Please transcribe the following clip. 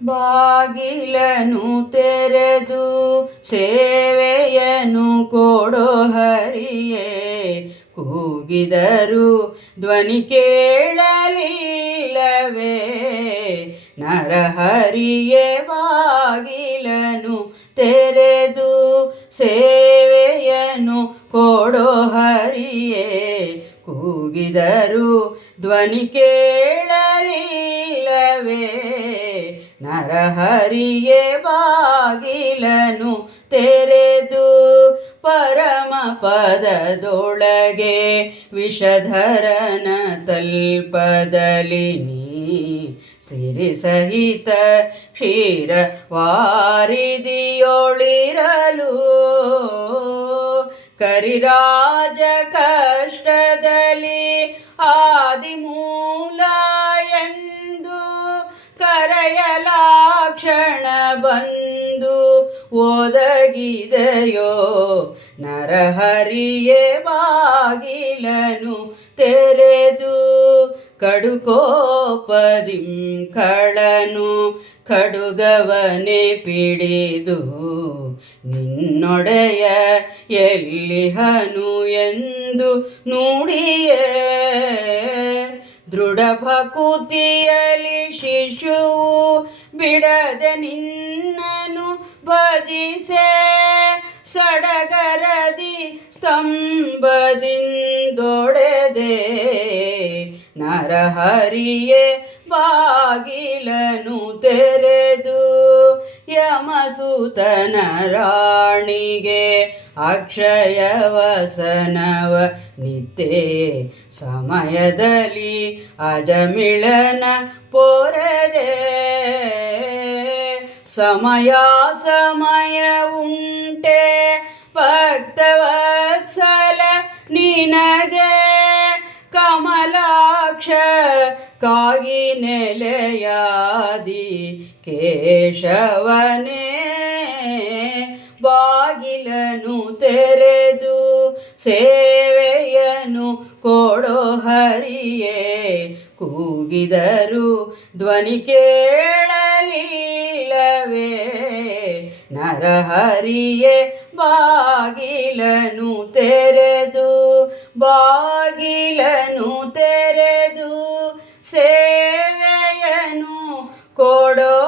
ಬಾಗಿಲನು ತೆರೆದು ಸೇವೆಯನು ಕೊಡೋ ಹರಿಯೇ, ಕೂಗಿದರು ಧ್ವನಿ ಕೇಳಲಿಲ್ಲವೇ? ನರಹರಿಯೇ ಬಾಗಿಲನು ತೆರೆದು ಸೇವೆಯನು ಕೊಡೋ ಹರಿಯೇ, ಕೂಗಿದರು ಧ್ವನಿ ಕೇಳಲಿಲ್ಲವೇ? ನರಹರಿಯೇ ಬಾಗಿಲನು ತೆರೆದು ಪರಮ ಪದದೊಳಗೆ ವಿಷಧರನ ತಲ್ಪದಲ್ಲಿ ನೀ ಸಿರಿ ಸಹಿತ ಕ್ಷೀರ ವಾರಿದಿಯೊಳಿರಲು, ಕರಿರಾಜ ಕಷ್ಟದಲ್ಲಿ ಆದಿಮೂಲ ಎಂದು ಕರೆಯಲಾಕ್ಷಣ ಬಂದು ಒದಗಿದೆಯೋ? ನರಹರಿಯೇ ಬಾಗಿಲನು ತೆರೆದು ಕಡುಕೋಪದಿಂ ಕಳನು ಖಡುಗವನೆ ಪಿಡಿದು, ನಿನ್ನೊಡೆಯ ಎಲ್ಲಿಹನು ಎಂದು ನುಡಿಯೇ. ದೃಢ ಭಕುತಿಯಲ್ಲಿ ಶಿಶುವು ಬಿಡದೆ ನಿನ್ನನು ಭಜಿಸೆ, ಸಡಗರದಿ ಸ್ತಂಭದಿಂದೊಡೆದೆ. ನರಹರಿಯೇ ಬಾಗಿಲನು ತೆರೆದು ಯಮಸುತನ ರಾಣಿಗೆ ಅಕ್ಷಯ ವಸನವ ನಿತ್ಯೆ, ಸಮಯದಲ್ಲಿ ಅಜಮಿಳನ ಪೊರೆದೆ. ಸಮಯ ಸಮಯ ಉಂಟೆ ಭಕ್ತವತ್ಸಲ ನಿನಗೆ, ಕಮಲಾಕ್ಷ ಕಾಗಿ ನೆಲೆಯಾದಿ ಕೇಶವನೇ. ಬಾಗಿಲನು ತೆರೆದು ಸೇವೆಯನು ಕೊಡೋ ಹರಿಯೇ, ಕೂಗಿದರು ಧ್ವನಿ ಕೇಳಲಿಲ್ಲವೇ? ನರಹರಿಯೇ ಬಾಗಿಲನು ತೆರೆದು ಬಾಗಿಲನು ತೆರೆದು ಸೇವೆಯನು ಕೊಡೋ